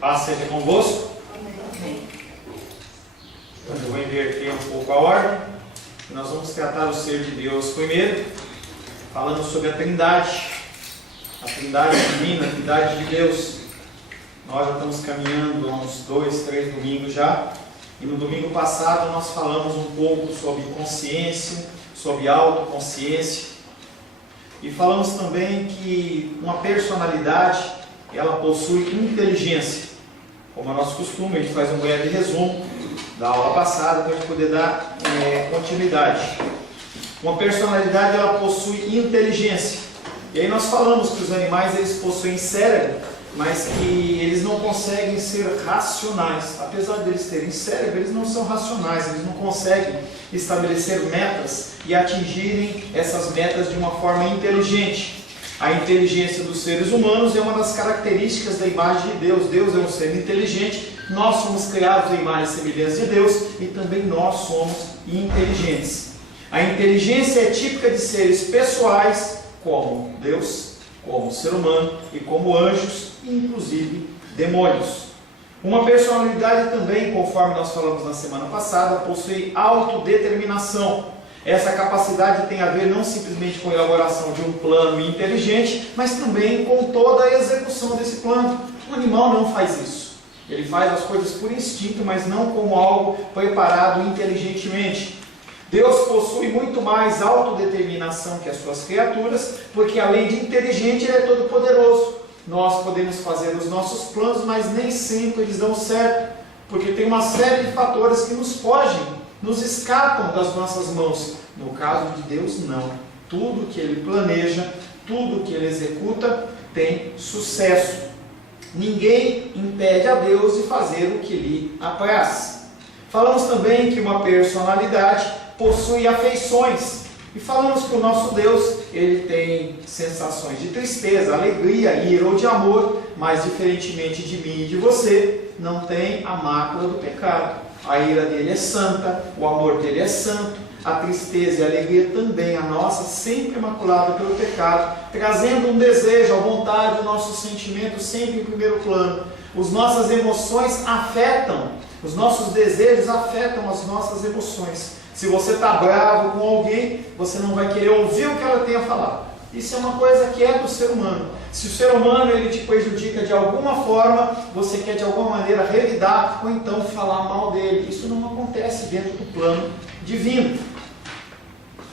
Paz seja convosco. Eu vou inverter um pouco a ordem. Nós vamos tratar o ser de Deus primeiro, falando sobre a Trindade divina, a Trindade de Deus. Nós já estamos caminhando há uns 2, 3 domingos já. E no domingo passado nós falamos um pouco sobre consciência, sobre autoconsciência. E falamos também que uma personalidade, ela possui inteligência. Como é nosso costume, a gente faz um breve resumo da aula passada para a gente poder dar continuidade. Uma personalidade, ela possui inteligência. E aí nós falamos que os animais, eles possuem cérebro, mas que eles não conseguem ser racionais. Apesar de eles terem cérebro, eles não são racionais, eles não conseguem estabelecer metas e atingirem essas metas de uma forma inteligente. A inteligência dos seres humanos é uma das características da imagem de Deus. Deus é um ser inteligente, nós somos criados à imagem e semelhança de Deus e também nós somos inteligentes. A inteligência é típica de seres pessoais como Deus, como ser humano e como anjos, inclusive demônios. Uma personalidade também, conforme nós falamos na semana passada, possui autodeterminação. Essa capacidade tem a ver não simplesmente com a elaboração de um plano inteligente, mas também com toda a execução desse plano. O animal não faz isso. Ele faz as coisas por instinto, mas não como algo preparado inteligentemente. Deus possui muito mais autodeterminação que as suas criaturas, porque além de inteligente, Ele é todo poderoso. Nós podemos fazer os nossos planos, mas nem sempre eles dão certo, porque tem uma série de fatores que nos fogem, nos escapam das nossas mãos. No caso de Deus, não. Tudo que Ele planeja, tudo que Ele executa, tem sucesso. Ninguém impede a Deus de fazer o que lhe apraz. Falamos também que uma personalidade possui afeições. E falamos que o nosso Deus, Ele tem sensações de tristeza, alegria, ira ou de amor, mas diferentemente de mim e de você, não tem a mácula do pecado. A ira dele é santa, o amor dele é santo, a tristeza e a alegria também, a nossa, sempre imaculada pelo pecado, trazendo um desejo, a vontade, o nosso sentimento sempre em primeiro plano. As nossas emoções afetam, os nossos desejos afetam as nossas emoções. Se você está bravo com alguém, você não vai querer ouvir o que ela tem a falar. Isso é uma coisa que é do ser humano. Se o ser humano ele te prejudica de alguma forma, você quer de alguma maneira revidar ou então falar mal dele. Isso não acontece dentro do plano divino.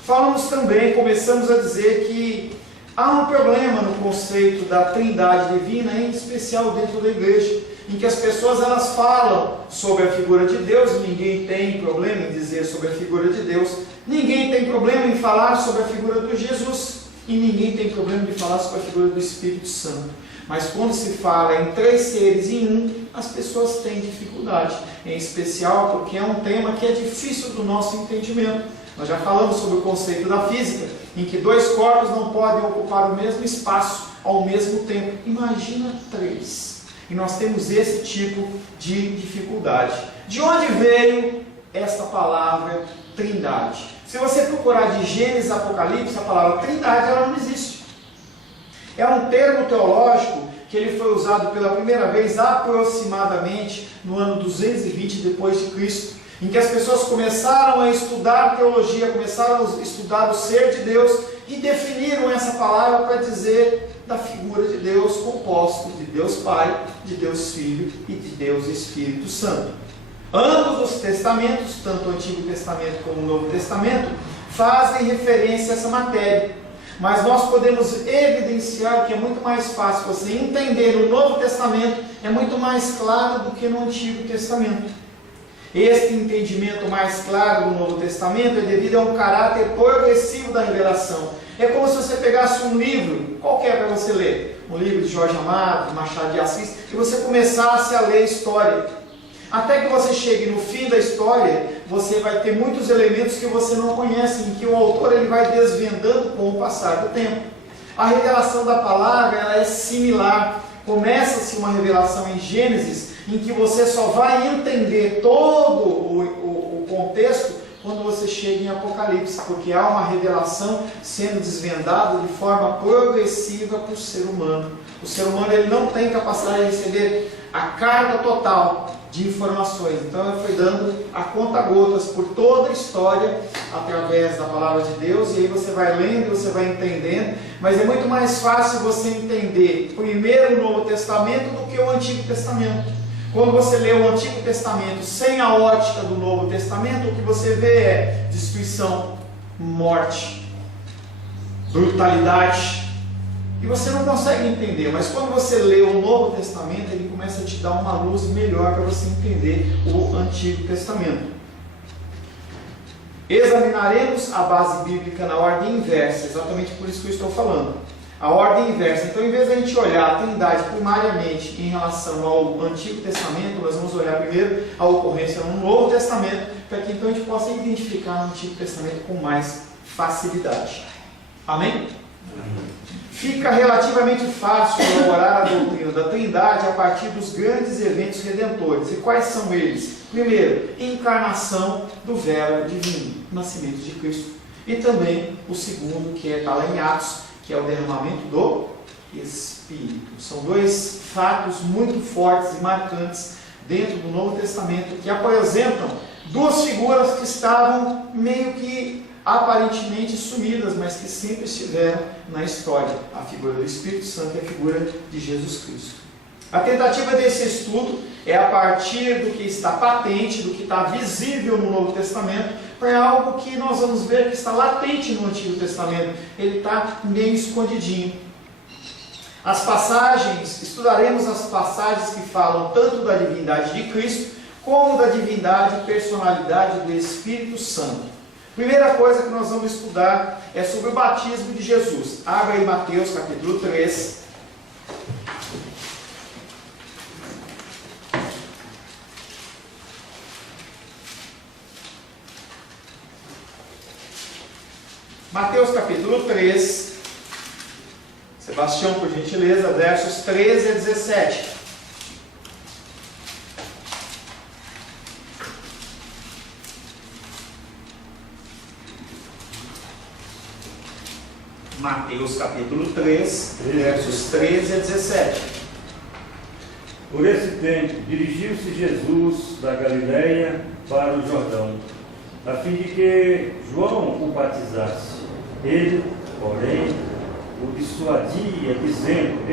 Falamos também, começamos a dizer que há um problema no conceito da Trindade divina, em especial dentro da igreja, em que as pessoas elas falam sobre a figura de Deus, ninguém tem problema em dizer sobre a figura de Deus, ninguém tem problema em falar sobre a figura de Jesus, e ninguém tem problema de falar sobre a figura do Espírito Santo. Mas quando se fala em 3 seres em um, as pessoas têm dificuldade, em especial porque é um tema que é difícil do nosso entendimento. Nós já falamos sobre o conceito da física, em que 2 corpos não podem ocupar o mesmo espaço ao mesmo tempo. Imagina 3. E nós temos esse tipo de dificuldade. De onde veio esta palavra Trindade? Se você procurar de Gênesis a Apocalipse, a palavra Trindade ela não existe. É um termo teológico que ele foi usado pela primeira vez aproximadamente no ano 220 depois de Cristo, em que as pessoas começaram a estudar teologia, começaram a estudar o ser de Deus e definiram essa palavra para dizer da figura de Deus composto de Deus Pai, de Deus Filho e de Deus Espírito Santo. Ambos os testamentos, tanto o Antigo Testamento como o Novo Testamento, fazem referência a essa matéria. Mas nós podemos evidenciar que é muito mais fácil você entender o Novo Testamento, é muito mais claro do que no Antigo Testamento. Este entendimento mais claro do Novo Testamento é devido a um caráter progressivo da revelação. É como se você pegasse um livro, qualquer para você ler, um livro de Jorge Amado, de Machado de Assis, e você começasse a ler a história. Até que você chegue no fim da história, você vai ter muitos elementos que você não conhece, em que o autor ele vai desvendando com o passar do tempo. A revelação da palavra ela é similar. Começa-se uma revelação em Gênesis, em que você só vai entender todo o contexto quando você chega em Apocalipse, porque há uma revelação sendo desvendada de forma progressiva para o ser humano. O ser humano ele não tem capacidade de receber a carga total de informações. Então ele foi dando a conta-gotas por toda a história através da palavra de Deus, e aí você vai lendo, você vai entendendo, mas é muito mais fácil você entender primeiro o Novo Testamento do que o Antigo Testamento. Quando você lê o Antigo Testamento sem a ótica do Novo Testamento, o que você vê é destruição, morte, brutalidade, e você não consegue entender. Mas quando você lê o Novo Testamento, ele começa a te dar uma luz melhor para você entender o Antigo Testamento. Examinaremos a base bíblica na ordem inversa, exatamente por isso que eu estou falando. A ordem inversa. Então, em vez de a gente olhar a Trindade primariamente em relação ao Antigo Testamento, nós vamos olhar primeiro a ocorrência no Novo Testamento, para que então a gente possa identificar no Antigo Testamento com mais facilidade. Amém? Fica relativamente fácil elaborar a doutrina da Trindade a partir dos grandes eventos redentores. E quais são eles? Primeiro, encarnação do Verbo divino, nascimento de Cristo. E também o segundo, que está lá em Atos, que é o derramamento do Espírito. São dois fatos muito fortes e marcantes dentro do Novo Testamento, que apresentam duas figuras que estavam meio que aparentemente sumidas, mas que sempre estiveram na história: a figura do Espírito Santo e a figura de Jesus Cristo. A tentativa desse estudo é a partir do que está patente, do que está visível no Novo Testamento, para algo que nós vamos ver que está latente no Antigo Testamento. Ele está meio escondidinho. As passagens, estudaremos as passagens que falam tanto da divindade de Cristo, como da divindade e personalidade do Espírito Santo. Primeira coisa que nós vamos estudar é sobre o batismo de Jesus. Abra aí Mateus capítulo 3. Mateus capítulo 3. Sebastião, por gentileza, versos 13 a 17. Mateus capítulo 3, versos 13 a 17. Por esse tempo, dirigiu-se Jesus da Galileia para o Jordão, a fim de que João o batizasse. Ele, porém, o dissuadia, dizendo: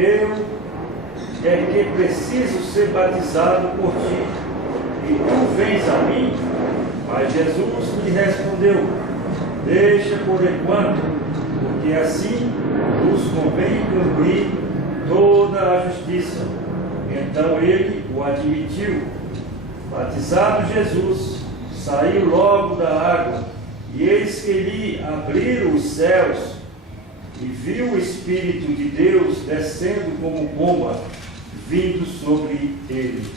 é que preciso ser batizado por ti, e tu vens a mim? Mas Jesus lhe respondeu: deixa por enquanto, porque assim nos convém cumprir toda a justiça. Então ele o admitiu. Batizado Jesus, saiu logo da água, e eis que lhe abriram os céus, e viu o Espírito de Deus descendo como pomba, vindo sobre ele.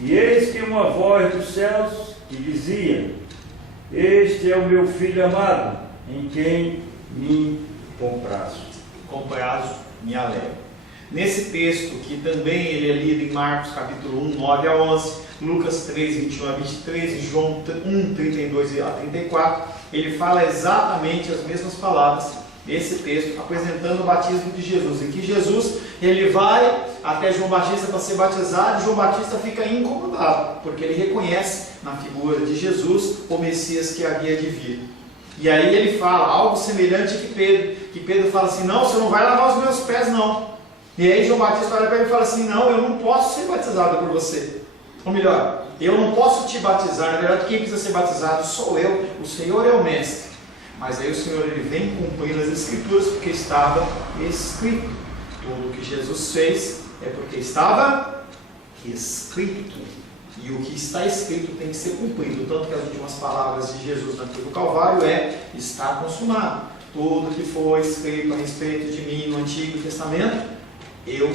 E eis que uma voz dos céus que dizia: este é o meu Filho amado, em quem me comprazo. Comprazo, me alegro. Nesse texto, que também ele é lido em Marcos capítulo 1, 9 a 11, Lucas 3, 21 a 23 e João 1, 32 a 34, ele fala exatamente as mesmas palavras nesse texto, apresentando o batismo de Jesus, em que Jesus ele vai até João Batista para ser batizado, e João Batista fica incomodado, porque ele reconhece na figura de Jesus o Messias que havia de vir. E aí ele fala algo semelhante que Pedro fala assim: não, você não vai lavar os meus pés não. E aí João Batista olha para ele e fala assim: não, eu não posso ser batizado por você. Ou melhor, eu não posso te batizar. Na verdade, quem precisa ser batizado sou eu, o Senhor é o mestre. Mas aí o Senhor ele vem cumprindo as Escrituras, porque estava escrito. Tudo o que Jesus fez é porque estava escrito. E o que está escrito tem que ser cumprido. Tanto que as últimas palavras de Jesus na cruz do Calvário é: está consumado. Tudo que foi escrito a respeito de mim no Antigo Testamento, eu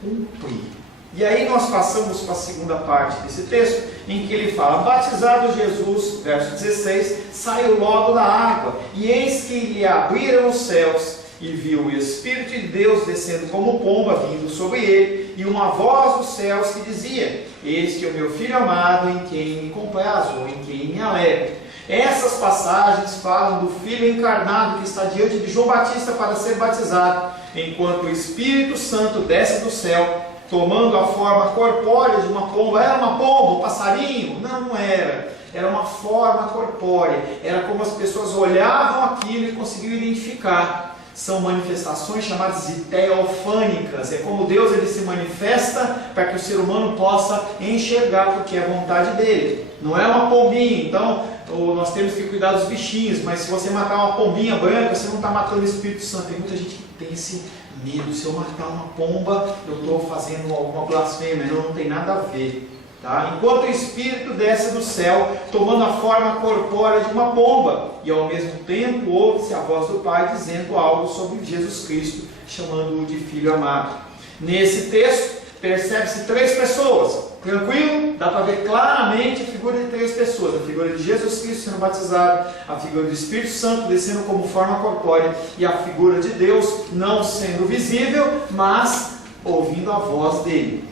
cumpri. E aí nós passamos para a segunda parte desse texto, em que ele fala: batizado Jesus, verso 16, saiu logo da água, e eis que lhe abriram os céus, e viu o Espírito de Deus descendo como pomba, vindo sobre ele, e uma voz dos céus que dizia: este é o meu Filho amado, em quem me comprazo, em quem me alegro. Essas passagens falam do Filho encarnado que está diante de João Batista para ser batizado, enquanto o Espírito Santo desce do céu tomando a forma corpórea de uma pomba. Era uma pomba, um passarinho? Não, não era. Era uma forma corpórea. Era como as pessoas olhavam aquilo e conseguiam identificar. São manifestações chamadas de teofânicas. É como Deus ele se manifesta para que o ser humano possa enxergar, porque é a vontade dele. Não é uma pombinha. Então, nós temos que cuidar dos bichinhos, mas se você matar uma pombinha branca, você não está matando o Espírito Santo. Tem muita gente que tem esse medo. Se eu matar uma pomba, eu estou fazendo alguma blasfêmia. Não tem nada a ver. Tá? Enquanto o Espírito desce do céu, tomando a forma corpórea de uma pomba, e ao mesmo tempo ouve-se a voz do Pai dizendo algo sobre Jesus Cristo, chamando-o de Filho amado. Nesse texto, percebe-se 3 pessoas. Tranquilo? Dá para ver claramente a figura de 3 pessoas. A figura de Jesus Cristo sendo batizado, a figura do Espírito Santo descendo como forma corpórea, e a figura de Deus não sendo visível, mas ouvindo a voz dele.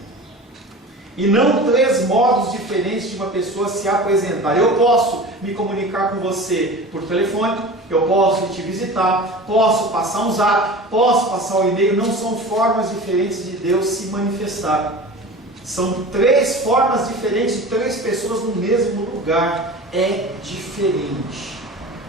E não 3 modos diferentes de uma pessoa se apresentar. Eu posso me comunicar com você por telefone, eu posso te visitar, posso passar um zap, posso passar um e-mail. Não são formas diferentes de Deus se manifestar. São 3 formas diferentes de 3 pessoas no mesmo lugar. É diferente.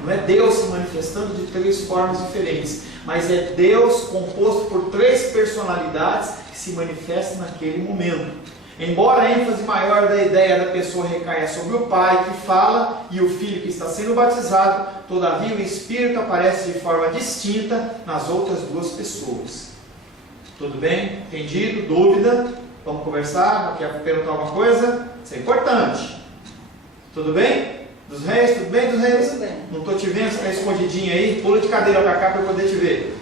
Não é Deus se manifestando de 3 formas diferentes, mas é Deus composto por 3 personalidades que se manifestam naquele momento. Embora a ênfase maior da ideia da pessoa recaia sobre o Pai que fala e o Filho que está sendo batizado, todavia o Espírito aparece de forma distinta nas outras 2 pessoas. Tudo bem? Entendido? Dúvida? Vamos conversar? Quer perguntar alguma coisa? Isso é importante. Tudo bem? Dos reis? Tudo bem dos reis? Tudo bem. Não estou te vendo, você está escondidinho aí. Pula de cadeira para cá para eu poder te ver.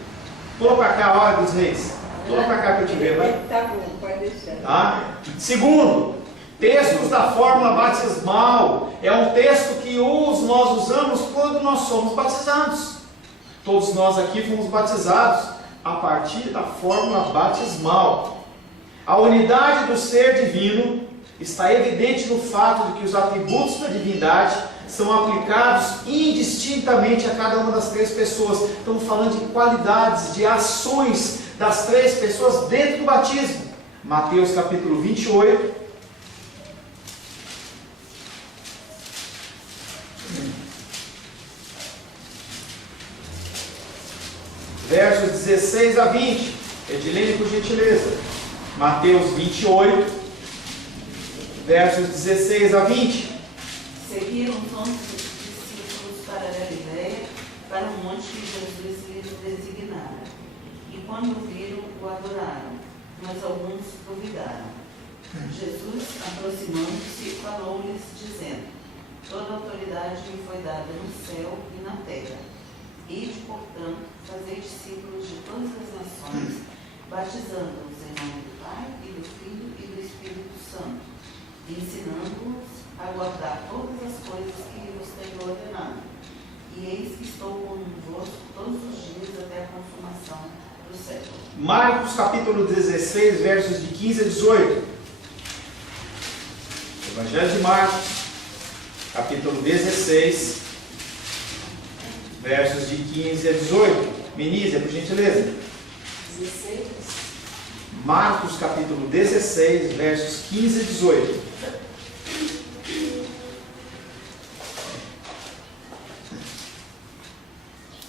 Pula para cá a hora dos reis. Pula para cá para eu te ver, vai. Tá bom, pode deixar. Tá? Segundo, textos da fórmula batismal. É um texto que nós usamos quando nós somos batizados. Todos nós aqui fomos batizados a partir da fórmula batismal. A unidade do ser divino está evidente no fato de que os atributos da divindade são aplicados indistintamente a cada uma das 3 pessoas. Estamos falando de qualidades, de ações das 3 pessoas dentro do batismo. Mateus capítulo 28. Versos 16 a 20. Edilene, por gentileza. Mateus 28, versos 16 a 20. Seguiram todos os discípulos para a Galiléia, para o monte que Jesus lhes designara. E quando o viram, o adoraram, mas alguns duvidaram. Jesus, aproximando-se, falou-lhes, dizendo: Toda autoridade me foi dada no céu e na terra. Ide, portanto, fazei discípulos de todas as nações, batizando-os em nome do Pai, e do Filho e do Espírito Santo, ensinando-os a guardar todas as coisas que vos tenho ordenado. E eis que estou convosco todos os dias até a consumação do século. Marcos capítulo 16, versos de 15 a 18. Evangelho de Marcos, capítulo 16, versos de 15 a 18. Menízia, por gentileza. 16. Marcos capítulo 16, versos 15 a 18.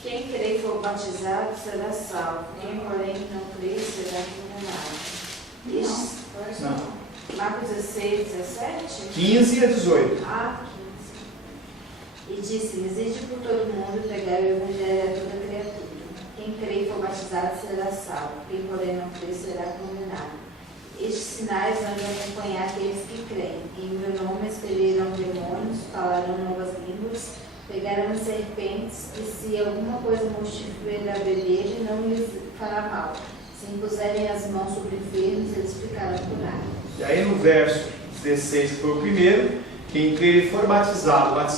Quem crer e for batizado será salvo, quem porém não crer será condenado. Não. Marcos 16, 17? 15 a 18. Ah, 15. E disse-lhes: Ide por todo mundo e pregai o evangelho a toda criatura. Quem crer e for batizado será salvo, quem porém não crer será condenado. Estes sinais vão acompanhar aqueles que creem. Em meu nome expelirão demônios, falarão novas línguas, pegarão serpentes, e se alguma coisa mortífera beberem, não lhes fará mal. Se impuserem as mãos sobre enfermos, eles ficarão curados. E aí no verso 16, que foi o primeiro, quem crer e for batizado com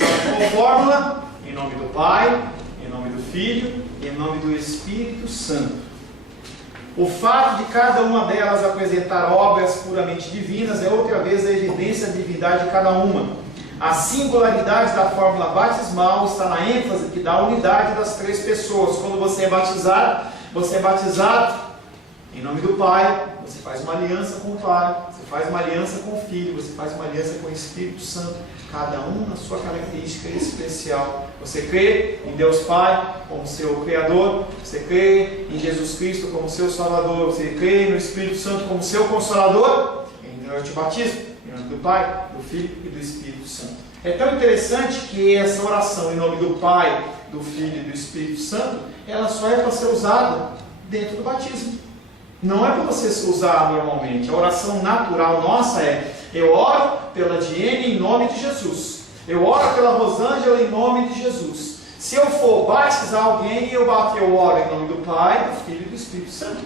fórmula, em nome do Pai, em nome do Filho e em nome do Espírito Santo. O fato de cada uma delas apresentar obras puramente divinas é outra vez a evidência da divindade de cada uma. A singularidade da fórmula batismal está na ênfase que dá a unidade das 3 pessoas. Quando você é batizado em nome do Pai, do você faz uma aliança com o Pai, você faz uma aliança com o Filho, você faz uma aliança com o Espírito Santo, cada um na sua característica especial. Você crê em Deus Pai como seu Criador, você crê em Jesus Cristo como seu Salvador, você crê no Espírito Santo como seu Consolador, então eu te batizo em nome do Pai, do Filho e do Espírito Santo. É tão interessante que essa oração em nome do Pai, do Filho e do Espírito Santo, ela só é para ser usada dentro do batismo. Não é para você usar normalmente. A oração natural nossa é: eu oro pela Diene em nome de Jesus. Eu oro pela Rosângela em nome de Jesus. Se eu for batizar alguém, eu oro em nome do Pai, do Filho e do Espírito Santo.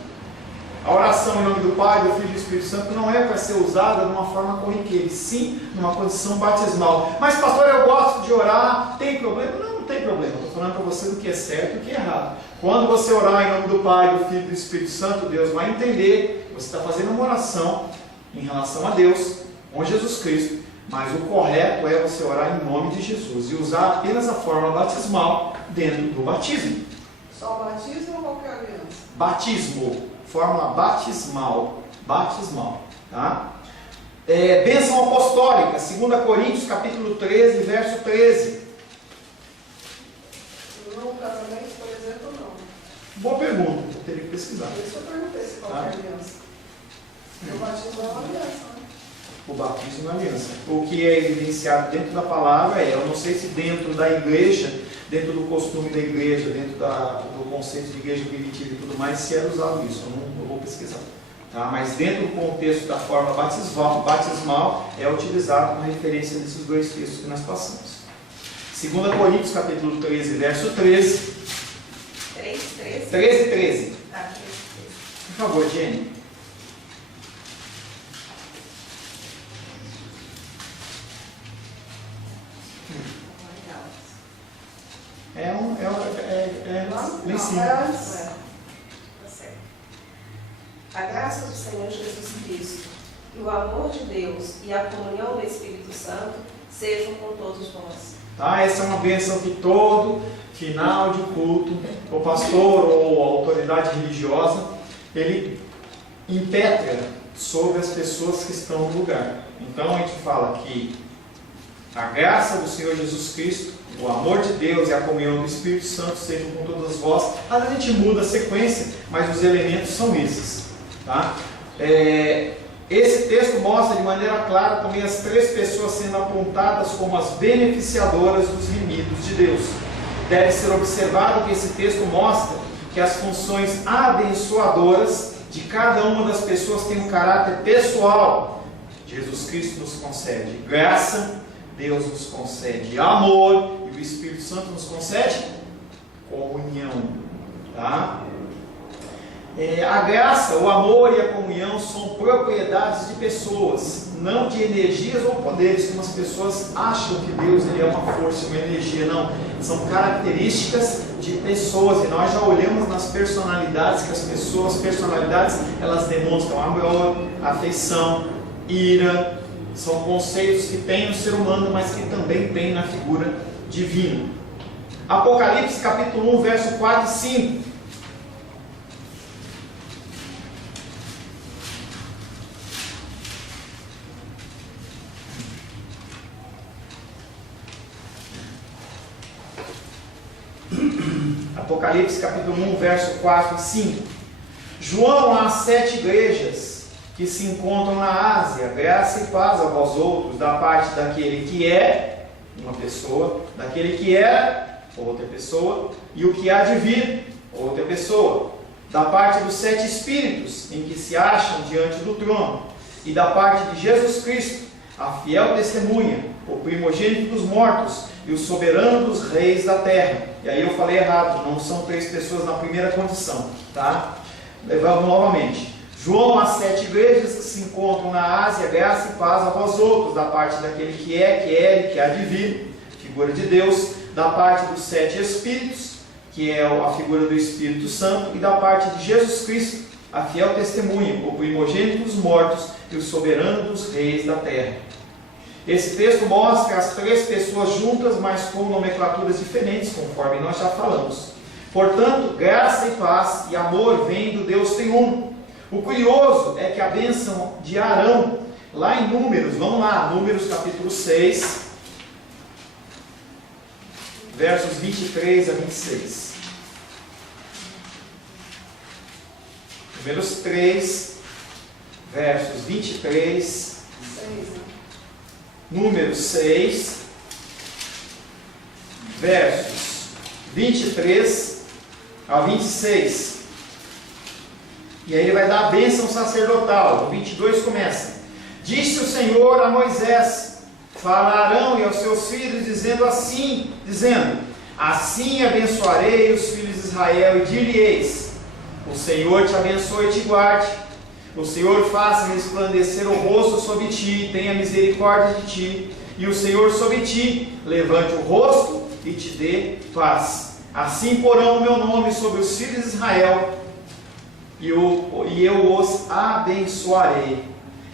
A oração em nome do Pai, do Filho e do Espírito Santo não é para ser usada de uma forma corriqueira, sim numa condição batismal. Mas pastor, eu gosto de orar, tem problema? Não tem problema. Estou falando para você do que é certo e do que é errado. Quando você orar em nome do Pai, do Filho e do Espírito Santo, Deus vai entender que você está fazendo uma oração em relação a Deus, com Jesus Cristo, mas o correto é você orar em nome de Jesus e usar apenas a forma batismal dentro do batismo. Só batismo ou qualquer aliança? Batismo, fórmula batismal, tá? Bênção apostólica, 2 Coríntios capítulo 13, verso 13. No casamento, por exemplo, não. Boa pergunta, eu teria que pesquisar. Por isso eu perguntei se qualquer aliança. O batismo é uma aliança, né? O batismo é aliança. O que é evidenciado dentro da palavra eu não sei se dentro da igreja, dentro do costume da igreja, dentro do conceito de igreja primitiva e tudo mais, se era usado isso. Eu vou pesquisar. Tá? Mas dentro do contexto da forma batismal é utilizado com referência nesses dois textos que nós passamos. 2 Coríntios capítulo 13, verso 13. 13. Tá, 13. Por favor, Jenny. Nem sim. Tá certo. A graça do Senhor Jesus Cristo, e o amor de Deus e a comunhão do Espírito Santo sejam com todos nós. Tá? Essa é uma bênção que todo final de culto, o pastor ou a autoridade religiosa, ele impetra sobre as pessoas que estão no lugar. Então a gente fala que a graça do Senhor Jesus Cristo, o amor de Deus e a comunhão do Espírito Santo sejam com todas vós. Às vezes a gente muda a sequência, mas os elementos são esses. Tá? Esse texto mostra de maneira clara também as três pessoas sendo apontadas como as beneficiadoras dos remidos de Deus. Deve ser observado que esse texto mostra que as funções abençoadoras de cada uma das pessoas tem um caráter pessoal. Jesus Cristo nos concede graça, Deus nos concede amor e o Espírito Santo nos concede comunhão. Tá? A graça, o amor e a comunhão são propriedades de pessoas, não de energias ou poderes, como as pessoas acham que Deus ele é uma força, uma energia. Não, são características de pessoas, e nós já olhamos nas personalidades que as personalidades, elas demonstram amor, afeição, ira, são conceitos que tem no ser humano, mas que também tem na figura divina. Apocalipse capítulo 1, verso 4 e 5. Apocalipse capítulo 1, verso 4 e 5. João às 7 igrejas que se encontram na Ásia, graça e paz a vós outros, da parte daquele que é uma pessoa, daquele que era outra pessoa, e o que há de vir, outra pessoa, da parte dos 7 espíritos em que se acham diante do trono, e da parte de Jesus Cristo, a fiel testemunha, o primogênito dos mortos e o soberano dos reis da terra. E aí eu falei errado, não são 3 pessoas na primeira condição, tá? Levamos novamente. João às 7 igrejas que se encontram na Ásia, graça e paz a vós outros, da parte daquele que é, que era e que há de vir, figura de Deus, da parte dos 7 espíritos, que é a figura do Espírito Santo, e da parte de Jesus Cristo, a fiel testemunha, o primogênito dos mortos e o soberano dos reis da terra. Esse texto mostra as 3 pessoas juntas, mas com nomenclaturas diferentes, conforme nós já falamos. Portanto, graça e paz e amor vêm do Deus triuno. O curioso é que a bênção de Arão, lá em Números, vamos lá, Números capítulo 6, versos 23 a 26. Números 3, versos 23, 6, né? Números 6, versos 23 a 26. E aí ele vai dar a bênção sacerdotal. O 22 começa: Disse o Senhor a Moisés: Fala a Arão e aos seus filhos, dizendo: Assim abençoarei os filhos de Israel, e dir-lhe-eis: O Senhor te abençoe e te guarde. O Senhor faça resplandecer o rosto sobre ti, tenha misericórdia de ti, e o Senhor sobre ti levante o rosto e te dê paz. Assim porão o meu nome sobre os filhos de Israel, e eu os abençoarei.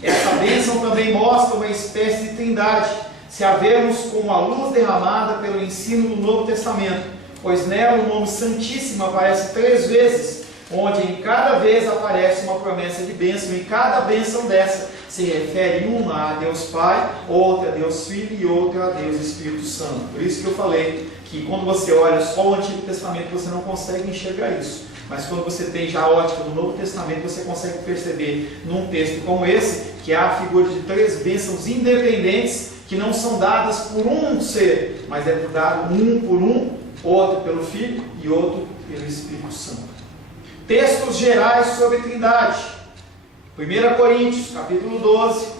Essa bênção também mostra uma espécie de trindade, se a vermos como a luz derramada pelo ensino do Novo Testamento, pois nela o nome Santíssimo aparece 3 vezes, onde em cada vez aparece uma promessa de bênção, e cada bênção dessa se refere uma a Deus Pai, outra a Deus Filho e outra a Deus Espírito Santo. Por isso que eu falei que quando você olha só o Antigo Testamento, você não consegue enxergar isso. Mas quando você tem já a ótica do Novo Testamento, você consegue perceber num texto como esse, que há a figura de 3 bênçãos independentes, que não são dadas por um ser, mas é dado um por um, outro pelo Filho e outro pelo Espírito Santo. Textos gerais sobre Trindade. 1 Coríntios, capítulo 12.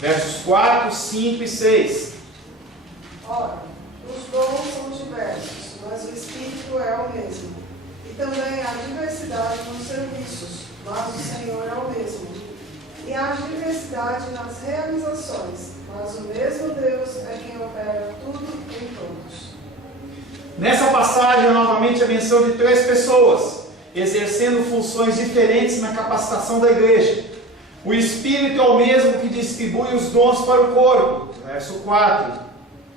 Versos 4, 5 e 6. Ora, os dons são diversos, mas o Espírito é o mesmo. E também há diversidade nos serviços, mas o Senhor é o mesmo. E há diversidade nas realizações, mas o mesmo Deus é quem opera tudo em todos. Nessa passagem, novamente, a menção de 3 pessoas, exercendo funções diferentes na capacitação da igreja. O Espírito é o mesmo que distribui os dons para o corpo. Verso 4.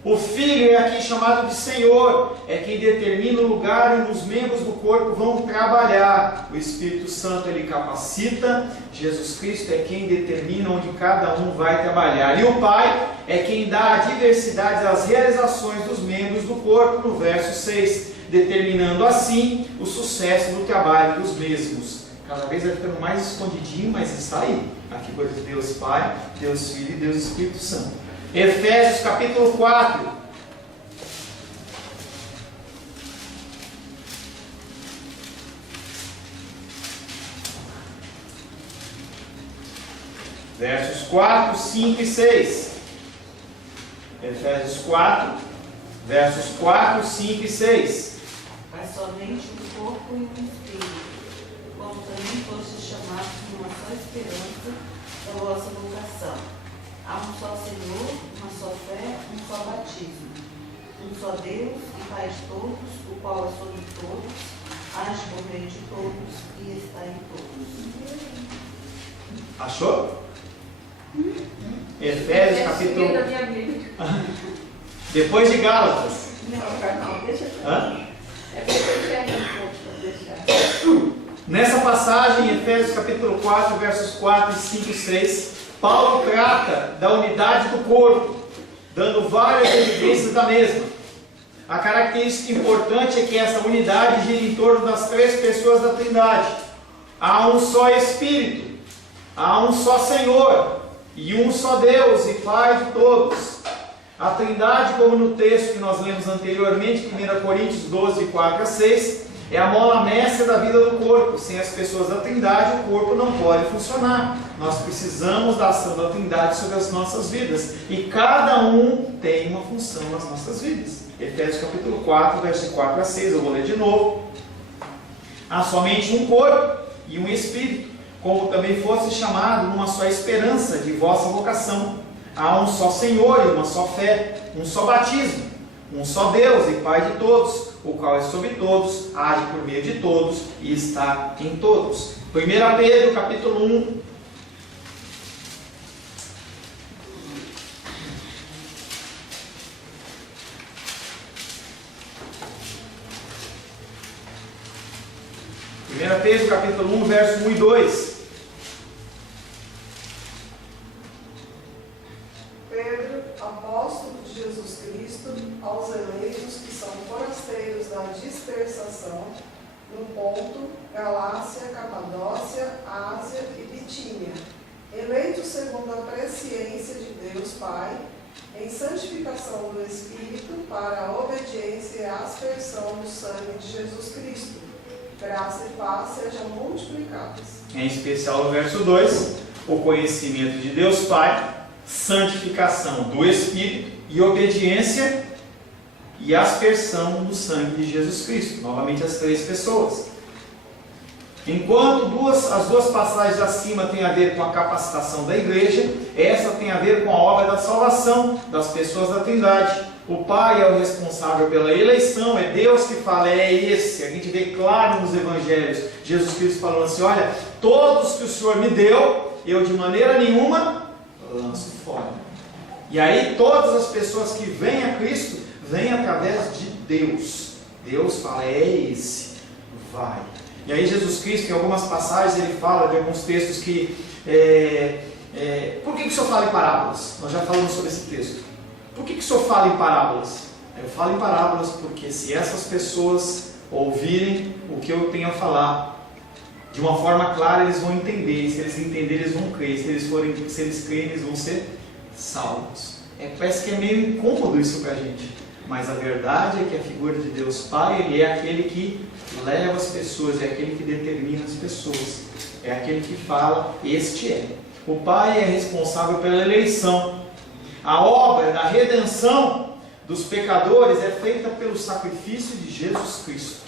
O Filho é aqui chamado de Senhor, é quem determina o lugar onde os membros do corpo vão trabalhar. O Espírito Santo, ele capacita. Jesus Cristo é quem determina onde cada um vai trabalhar. E o Pai é quem dá a diversidade das realizações dos membros do corpo, no verso 6, determinando assim o sucesso do trabalho dos mesmos. Cada vez vai ficando mais escondidinho, mas está aí. A figura de Deus Pai, Deus Filho e Deus Espírito Santo. Efésios capítulo 4. Versos 4, 5 e 6. Efésios 4, versos 4, 5 e 6. Mas somente um corpo e um espírito, como também foste chamados numa só esperança da vossa vocação. Há um só Senhor, uma só fé, um só batismo. Um só Deus e Pai de todos, o qual é sobre todos, age por meio de todos e está em todos. Achou? Efésios capítulo... Depois de Gálatas. Não, deixa eu Hã? É porque eu já um pouco para deixar. Nessa passagem, Efésios capítulo 4, versos 4, 5 e 6, Paulo trata da unidade do corpo, dando várias evidências da mesma. A característica importante é que essa unidade gira em torno das 3 pessoas da Trindade. Há um só Espírito, há um só Senhor e um só Deus e Pai de todos. A Trindade, como no texto que nós lemos anteriormente, 1 Coríntios 12, 4 a 6, é a mola mestra da vida do corpo. Sem as pessoas da Trindade, o corpo não pode funcionar. Nós precisamos da ação da Trindade sobre as nossas vidas. E cada um tem uma função nas nossas vidas. Efésios capítulo 4, verso 4 a 6, eu vou ler de novo. Há somente um corpo e um Espírito, como também fosse chamado numa só esperança de vossa vocação. Há um só Senhor e uma só fé, um só batismo, um só Deus e Pai de todos, o qual é sobre todos, age por meio de todos e está em todos. 1 Pedro capítulo 1. 1 Pedro capítulo 1, verso 1 e 2. Pedro, apóstolo de Jesus Cristo, aos eleitos que são forasteiros da dispersação, no Ponto, Galácia, Capadócia, Ásia e Bitínia, eleitos segundo a presciência de Deus Pai, em santificação do Espírito, para a obediência e a aspersão do sangue de Jesus Cristo. Graça e paz sejam multiplicadas. Em especial no verso 2, o conhecimento de Deus Pai, santificação do Espírito e obediência e aspersão do sangue de Jesus Cristo. Novamente as três pessoas. Enquanto as duas passagens acima têm a ver com a capacitação da igreja, essa tem a ver com a obra da salvação das pessoas da Trindade. O Pai é o responsável pela eleição, é Deus que fala, é esse. A gente vê claro nos evangelhos, Jesus Cristo falando assim, olha, todos que o Senhor me deu, eu de maneira nenhuma lanço fora. E aí todas as pessoas que vêm a Cristo, vêm através de Deus. Deus fala, é esse, vai. E aí Jesus Cristo, em algumas passagens, ele fala de alguns textos que... por que o Senhor fala em parábolas? Nós já falamos sobre esse texto. Por que o Senhor fala em parábolas? Eu falo em parábolas porque se essas pessoas ouvirem o que eu tenho a falar, de uma forma clara eles vão entender. Se eles entenderem, eles vão crer. Se eles crerem, eles vão ser salvos. Parece que é meio incômodo isso para a gente. Mas a verdade é que a figura de Deus Pai, Ele é aquele que leva as pessoas, é aquele que determina as pessoas, é aquele que fala, este é. O Pai é responsável pela eleição. A obra da redenção dos pecadores é feita pelo sacrifício de Jesus Cristo.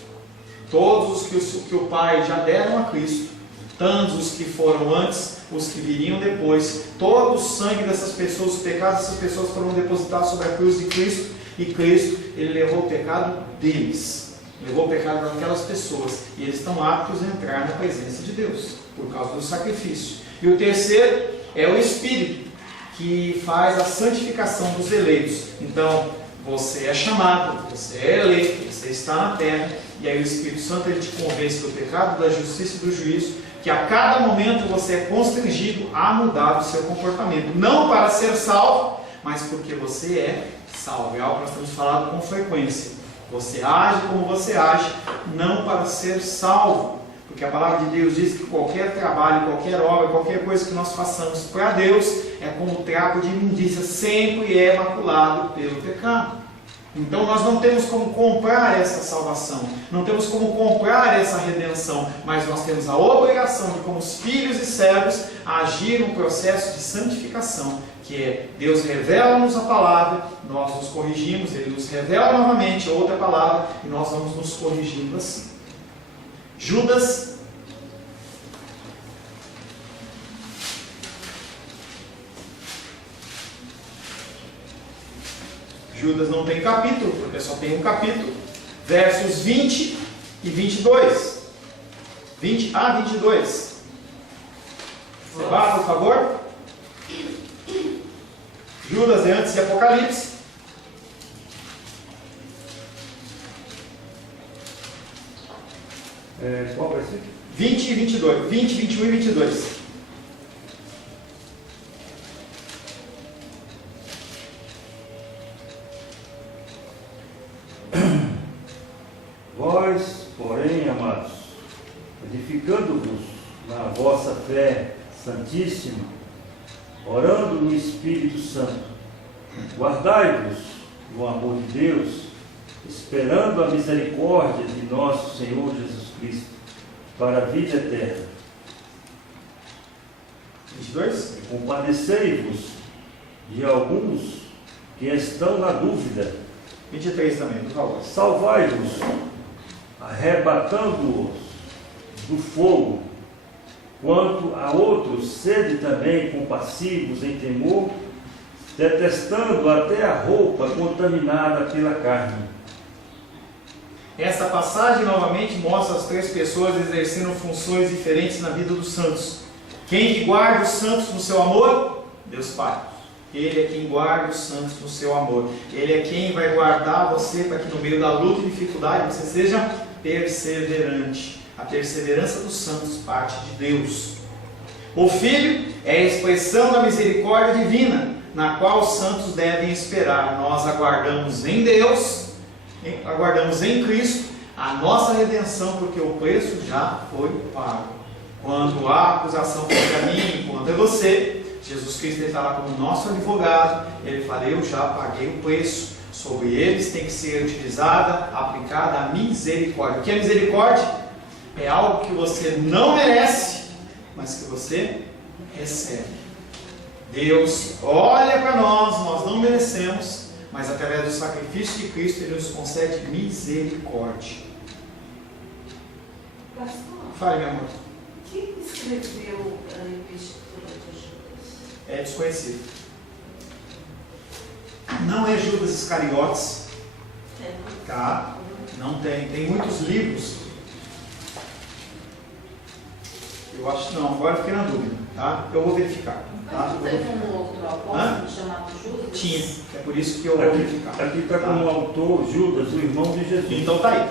Todos os que o Pai já deram a Cristo, tantos os que foram antes, os que viriam depois, todo o sangue dessas pessoas, os pecados dessas pessoas foram depositados sobre a cruz de Cristo, e Cristo, Ele levou o pecado deles, levou o pecado daquelas pessoas, e eles estão aptos a entrar na presença de Deus, por causa do sacrifício. E o terceiro é o Espírito, que faz a santificação dos eleitos. Então, você é chamado, você é eleito, você está na terra, e aí o Espírito Santo ele te convence do pecado, da justiça e do juízo, que a cada momento você é constrangido a mudar o seu comportamento, não para ser salvo, mas porque você é salvo. É algo que nós temos falado com frequência. Você age como você age, não para ser salvo, porque a palavra de Deus diz que qualquer trabalho, qualquer obra, qualquer coisa que nós façamos para Deus é como trapo de imundícia, sempre é maculado pelo pecado. Então nós não temos como comprar essa salvação, não temos como comprar essa redenção, mas nós temos a obrigação de, como os filhos e servos, agir no processo de santificação, que é Deus revela-nos a palavra, nós nos corrigimos, Ele nos revela novamente outra palavra e nós vamos nos corrigindo assim. Judas não tem capítulo, porque só tem um capítulo. Versos 20 e 22. 20 a 22. Você vá, por favor. Judas é antes de Apocalipse. Qual versículo? 20 e 22. 20, 21 e 22. Vós, porém, amados, edificando-vos na vossa fé santíssima, orando no Espírito Santo, guardai-vos no amor de Deus, esperando a misericórdia de nosso Senhor Jesus Cristo, para a vida eterna. 22. Compadecei-vos de alguns que estão na dúvida. 23 também, por favor. Salvai-vos, arrebatando-os do fogo, quanto a outros, sede também compassivos em temor, detestando até a roupa contaminada pela carne. Essa passagem novamente mostra as três pessoas exercendo funções diferentes na vida dos santos. Quem que guarda os santos no seu amor? Deus Pai. Ele é quem guarda os santos no seu amor. Ele é quem vai guardar você para que no meio da luta e dificuldade você seja perseverante. A perseverança dos santos parte de Deus. O Filho é a expressão da misericórdia divina, na qual os santos devem esperar. Nós aguardamos em Deus, aguardamos em Cristo, a nossa redenção, porque o preço já foi pago. Quando há acusação contra mim, contra você, Jesus Cristo está lá como nosso advogado. Ele fala: eu já paguei o preço. Sobre eles tem que ser utilizada, aplicada a misericórdia. O que é misericórdia? É algo que você não merece, mas que você recebe. Deus olha para nós não merecemos, mas através do sacrifício de Cristo Ele nos concede misericórdia. Pastor, Fale, meu amor. quem escreveu a Epístola de Judas? É desconhecido. Não é Judas Iscariotes, tá? Não tem. Tem muitos livros. Eu acho que não, agora fiquei na dúvida, tá? Eu vou verificar. Tá? Mas teve um outro apóstolo chamado Judas? Tinha, é por isso que eu vou verificar. Aqui está como autor Judas, o irmão de Jesus. Então tá aí.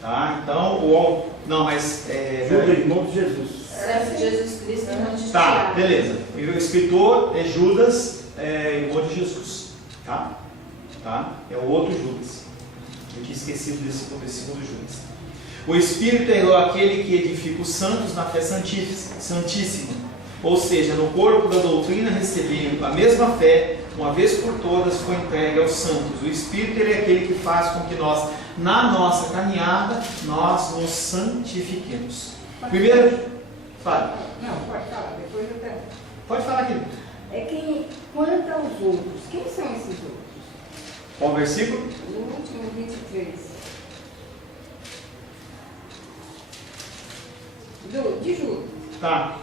Tá? Então, não, mas... Judas, irmão de Jesus. Servo de Jesus Cristo, irmão de Tá, Tiago. beleza. O escritor é Judas, irmão de Jesus. Tá? É o outro Judas. Eu tinha esquecido desse segundo Judas. O Espírito é aquele que edifica os santos na fé santíssima. Ou seja, no corpo da doutrina recebendo a mesma fé, uma vez por todas foi entregue aos santos. O Espírito ele é aquele que faz com que nós, na nossa caminhada, nós nos santifiquemos. Primeiro, fale. Não, pode falar, depois eu tenho. Pode falar aqui. É quem, quanto aos outros, quem são esses outros? Qual o versículo? No último 23. De Judas. Tá.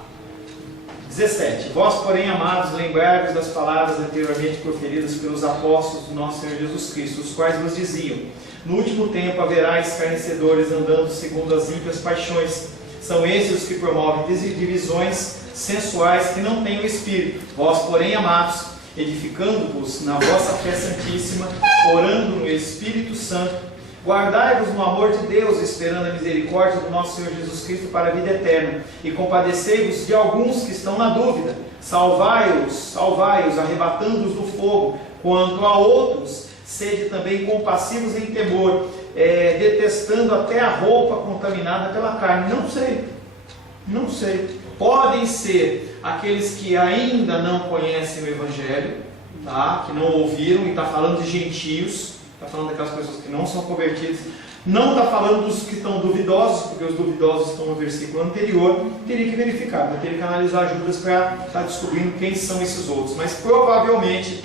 17. Vós, porém, amados, lembrai-vos das palavras anteriormente proferidas pelos apóstolos do nosso Senhor Jesus Cristo, os quais vos diziam: no último tempo haverá escarnecedores andando segundo as ímpias paixões. São esses os que promovem divisões sensuais que não têm o Espírito. Vós, porém, amados, edificando-vos na vossa fé santíssima, orando no Espírito Santo, guardai-vos no amor de Deus, esperando a misericórdia do nosso Senhor Jesus Cristo para a vida eterna, e compadecei-vos de alguns que estão na dúvida, salvai-os, arrebatando-os do fogo. Quanto a outros, sede também compassivos em temor, detestando até a roupa contaminada pela carne. Não sei. Podem ser aqueles que ainda não conhecem o Evangelho, tá? Que não ouviram, e está falando de gentios. Está falando daquelas pessoas que não são convertidas. Não está falando dos que estão duvidosos, porque os duvidosos estão no versículo anterior. Teria que verificar, teria que analisar Judas para estar descobrindo quem são esses outros. Mas provavelmente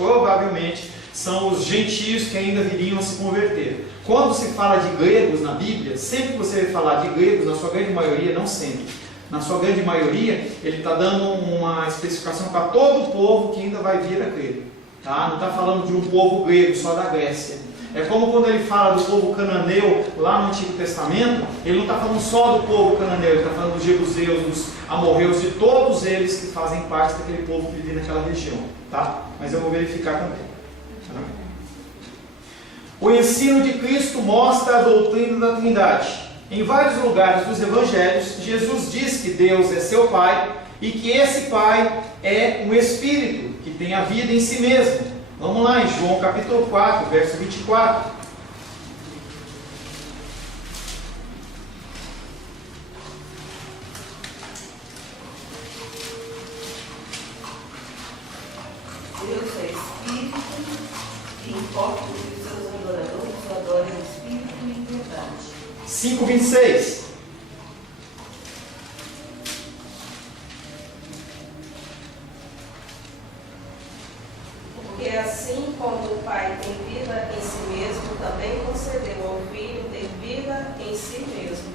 são os gentios que ainda viriam a se converter. Quando se fala de gregos na Bíblia, sempre que você vai falar de gregos, na sua grande maioria, não sempre, na sua grande maioria, ele está dando uma especificação para todo o povo que ainda vai vir a crer. Tá? Não está falando de um povo grego só da Grécia. É como quando ele fala do povo cananeu lá no Antigo Testamento, ele não está falando só do povo cananeu, ele está falando dos jebuseus, dos amorreus, de todos eles que fazem parte daquele povo que vive naquela região. Tá? Mas eu vou verificar também. Tá? O ensino de Cristo mostra a doutrina da Trindade. Em vários lugares dos Evangelhos, Jesus diz que Deus é seu Pai e que esse Pai é um Espírito que tem a vida em si mesmo. Vamos lá, em João capítulo 4, verso 24. Deus é Espírito, e importa que os seus adoradores o adorem em Espírito e em verdade. 5:26. Porque assim como o Pai tem vida em si mesmo, também concedeu ao Filho ter vida em si mesmo.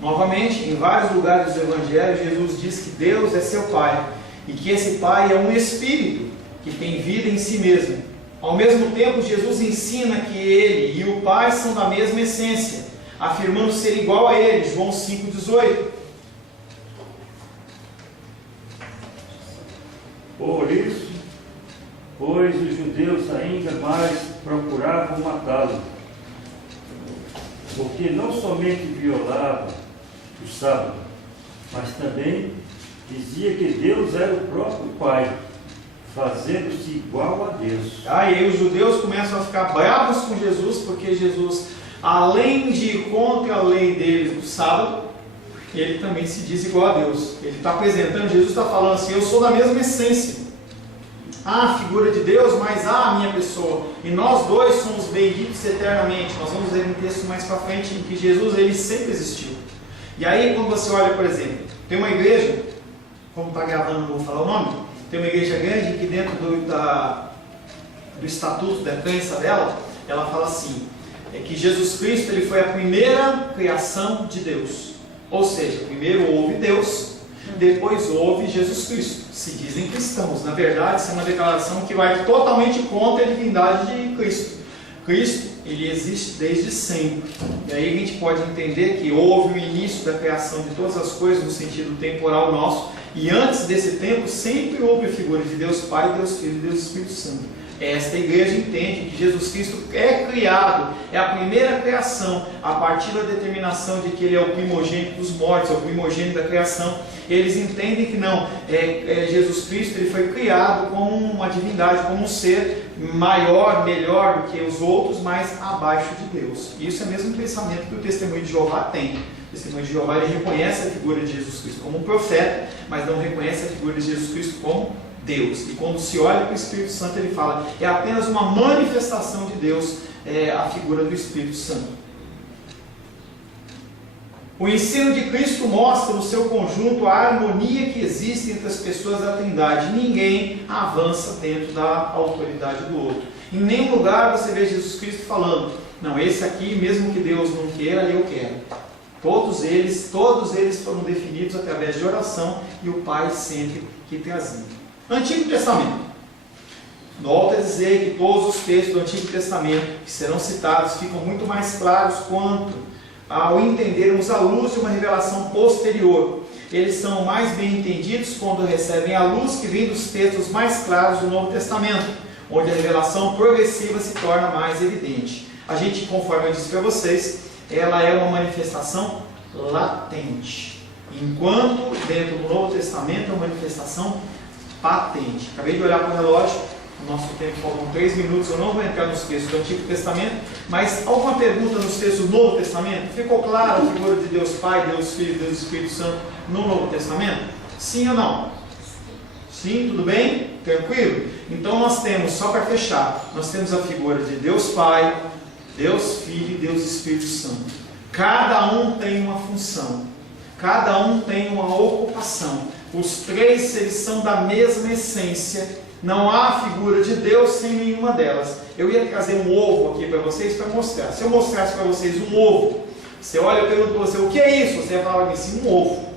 Novamente, em vários lugares dos Evangelhos, Jesus diz que Deus é seu Pai e que esse Pai é um Espírito que tem vida em si mesmo. Ao mesmo tempo, Jesus ensina que Ele e o Pai são da mesma essência, afirmando ser igual a Ele. João 5,18. Por isso, pois os judeus ainda mais procuravam matá-lo, porque não somente violava o sábado, mas também dizia que Deus era o próprio Pai, fazendo-se igual a Deus. E aí os judeus começam a ficar bravos com Jesus, porque Jesus, além de ir contra a lei deles do sábado, ele também se diz igual a Deus. Ele está apresentando, Jesus está falando assim: eu sou da mesma essência. A figura de Deus, mas a minha pessoa. E nós dois somos benditos eternamente. Nós vamos ver um texto mais para frente em que Jesus, ele sempre existiu. E aí quando você olha, por exemplo, tem uma igreja, como está gravando, não vou falar o nome, tem uma igreja grande que dentro do estatuto da crença dela, ela fala assim, que Jesus Cristo ele foi a primeira criação de Deus. Ou seja, primeiro houve Deus, depois houve Jesus Cristo. Se dizem cristãos. Na verdade, isso é uma declaração que vai totalmente contra a divindade de Cristo. Cristo, ele existe desde sempre. E aí a gente pode entender que houve o início da criação de todas as coisas no sentido temporal nosso. E antes desse tempo, sempre houve a figura de Deus Pai, Deus Filho e Deus Espírito Santo. Esta igreja entende que Jesus Cristo é criado, é a primeira criação, a partir da determinação de que Ele é o primogênito dos mortos, é o primogênito da criação. Eles entendem que não, Jesus Cristo ele foi criado como uma divindade, como um ser maior, melhor do que os outros, mas abaixo de Deus. E isso é o mesmo pensamento que o testemunho de Jeová tem. O testemunho de Jeová ele reconhece a figura de Jesus Cristo como um profeta, mas não reconhece a figura de Jesus Cristo como Deus. E quando se olha para o Espírito Santo, ele fala, é apenas uma manifestação de Deus, a figura do Espírito Santo. O ensino de Cristo mostra no seu conjunto a harmonia que existe entre as pessoas da Trindade. Ninguém avança dentro da autoridade do outro. Em nenhum lugar você vê Jesus Cristo falando, não, esse aqui, mesmo que Deus não queira, eu quero. Todos eles foram definidos através de oração e o Pai sempre que trazia. Antigo Testamento. Volto a dizer que todos os textos do Antigo Testamento que serão citados ficam muito mais claros quanto ao entendermos à luz de uma revelação posterior. Eles são mais bem entendidos quando recebem a luz que vem dos textos mais claros do Novo Testamento, onde a revelação progressiva se torna mais evidente. A gente, conforme eu disse para vocês, ela é uma manifestação latente, enquanto dentro do Novo Testamento é uma manifestação patente. Acabei de olhar para o relógio, o nosso tempo faltam 3 minutos, eu não vou entrar nos textos do Antigo Testamento, mas alguma pergunta nos textos do Novo Testamento? Ficou clara a figura de Deus Pai, Deus Filho, Deus Espírito Santo no Novo Testamento? Sim ou não? Sim, tudo bem? Tranquilo? Então nós temos, só para fechar, nós temos a figura de Deus Pai, Deus Filho e Deus Espírito Santo. Cada um tem uma função, cada um tem uma ocupação. Os três eles são da mesma essência. Não há figura de Deus sem nenhuma delas. Eu ia trazer um ovo aqui para vocês para mostrar. Se eu mostrasse para vocês um ovo, você olha e pergunta para você, o que é isso? Você ia falar assim, um ovo.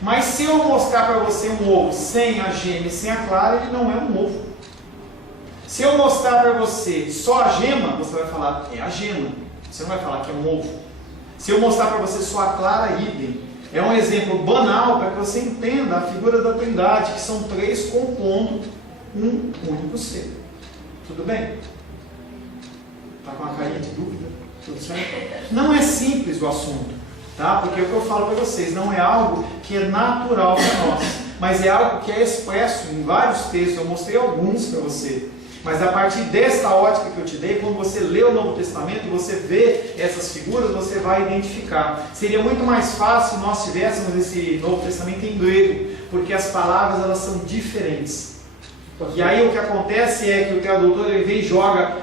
Mas se eu mostrar para você um ovo sem a gema e sem a clara, ele não é um ovo. Se eu mostrar para você só a gema, você vai falar, é a gema. Você não vai falar que é um ovo. Se eu mostrar para você só a clara, idem. É um exemplo banal para que você entenda a figura da Trindade, que são três compondo um único ser. Tudo bem? Está com uma carinha de dúvida? Tudo certo? Não é simples o assunto, tá? Porque o que eu falo para vocês não é algo que é natural para nós, mas é algo que é expresso em vários textos. Eu mostrei alguns para você. Mas a partir desta ótica que eu te dei, quando você lê o Novo Testamento e você vê essas figuras, você vai identificar. Seria muito mais fácil se nós tivéssemos esse Novo Testamento em grego, porque as palavras elas são diferentes. E aí o que acontece é que o tradutor ele vem e joga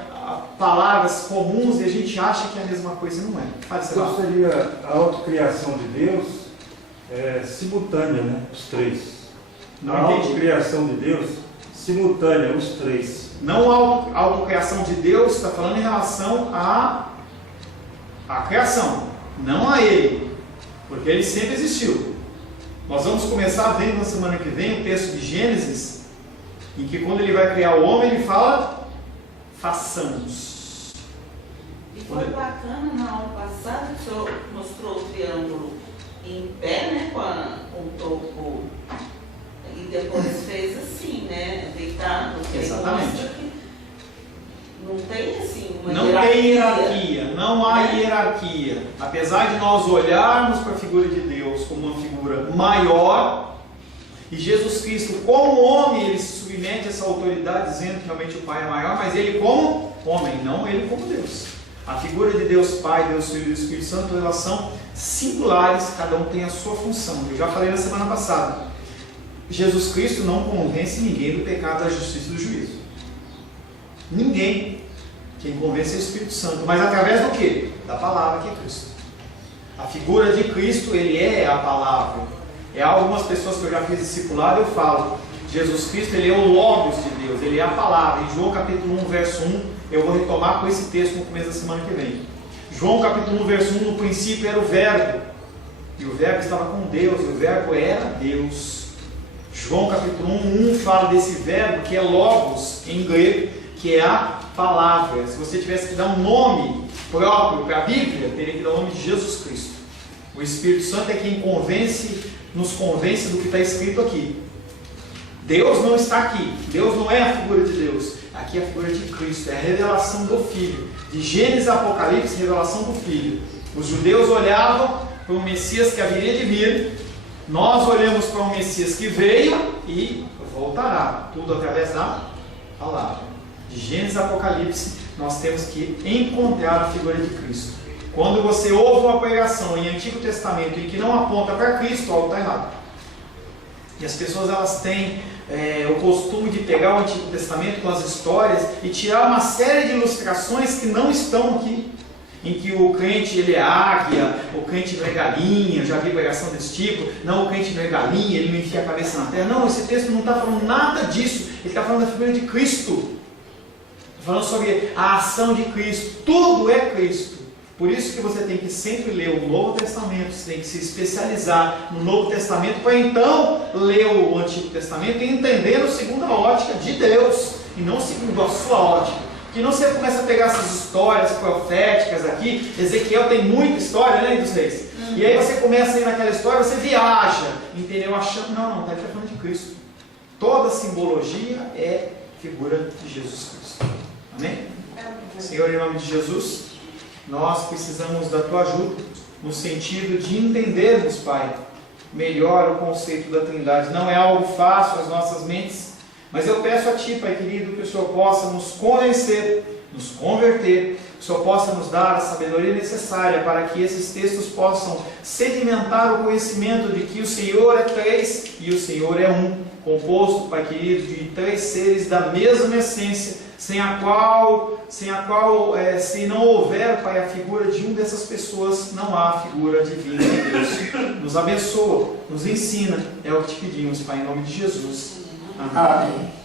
palavras comuns e a gente acha que é a mesma coisa e não é. Então seria a autocriação de Deus simultânea, né? Os três. Não a entendi. autocriação de Deus simultânea, os três. Não a autocriação de Deus, está falando em relação à criação, não a Ele, porque Ele sempre existiu. Nós vamos começar vendo na semana que vem o texto de Gênesis, em que quando Ele vai criar o homem, Ele fala, façamos. E foi bacana na aula passada, que o senhor mostrou o triângulo em pé, né, com o topo. E depois fez assim, né? Deitado. Exatamente. Que não tem assim uma não tem hierarquia, não há hierarquia. Apesar de nós olharmos para a figura de Deus como uma figura maior, e Jesus Cristo, como homem, ele se submete a essa autoridade, dizendo que realmente o Pai é maior, mas ele como homem, não ele como Deus. A figura de Deus Pai, Deus Filho e Deus Espírito Santo, elas são singulares, cada um tem a sua função. Eu já falei na semana passada. Jesus Cristo não convence ninguém do pecado, da justiça e do juízo. Ninguém. Quem convence é o Espírito Santo. Mas através do quê? Da palavra que é Cristo. A figura de Cristo, ele é a palavra. Algumas pessoas que eu já fiz discipulado, eu falo, Jesus Cristo, ele é o Logos de Deus, ele é a palavra. Em João capítulo 1, verso 1, eu vou retomar com esse texto no começo da semana que vem. João capítulo 1, verso 1, no princípio era o Verbo, e o Verbo estava com Deus, e o Verbo era Deus. João capítulo 1 fala desse verbo que é Logos em grego, que é a palavra. Se você tivesse que dar um nome próprio para a Bíblia, teria que dar o nome de Jesus Cristo. O Espírito Santo é quem nos convence do que está escrito aqui. Deus não está aqui, Deus não é a figura de Deus, aqui é a figura de Cristo, é a revelação do Filho. De Gênesis a Apocalipse, revelação do Filho. Os judeus olhavam para o Messias que haveria de vir, nós olhamos para o Messias que veio e voltará, tudo através da palavra. De Gênesis a Apocalipse, nós temos que encontrar a figura de Cristo. Quando você ouve uma pregação em Antigo Testamento em que não aponta para Cristo, algo está errado. E as pessoas elas têm o costume de pegar o Antigo Testamento com as histórias e tirar uma série de ilustrações que não estão aqui. Em que o crente ele é águia, o crente não é galinha, já vi pregação desse tipo. Não, o crente não é galinha, ele não enfia a cabeça na terra. Não, esse texto não está falando nada disso. Ele está falando da figura de Cristo. Está falando sobre a ação de Cristo. Tudo é Cristo. Por isso que você tem que sempre ler o Novo Testamento, você tem que se especializar no Novo Testamento para então ler o Antigo Testamento e entender segundo a ótica de Deus e não segundo a sua ótica. Que não você começa a pegar essas histórias proféticas aqui. Ezequiel tem muita história, né, dos reis? E aí você começa a ir naquela história, você viaja, entendeu? Achando, não, está falando de Cristo. Toda simbologia é figura de Jesus Cristo. Amém? Senhor, em nome de Jesus, nós precisamos da Tua ajuda, no sentido de entendermos, Pai, melhor o conceito da Trindade. Não é algo fácil às nossas mentes, mas eu peço a Ti, Pai querido, que o Senhor possa nos convencer, nos converter, que o Senhor possa nos dar a sabedoria necessária para que esses textos possam sedimentar o conhecimento de que o Senhor é três e o Senhor é um, composto, Pai querido, de três seres da mesma essência, sem a qual, se não houver, Pai, a figura de um dessas pessoas, não há a figura divina de Deus. Nos abençoa, nos ensina, é o que te pedimos, Pai, em nome de Jesus. Amém.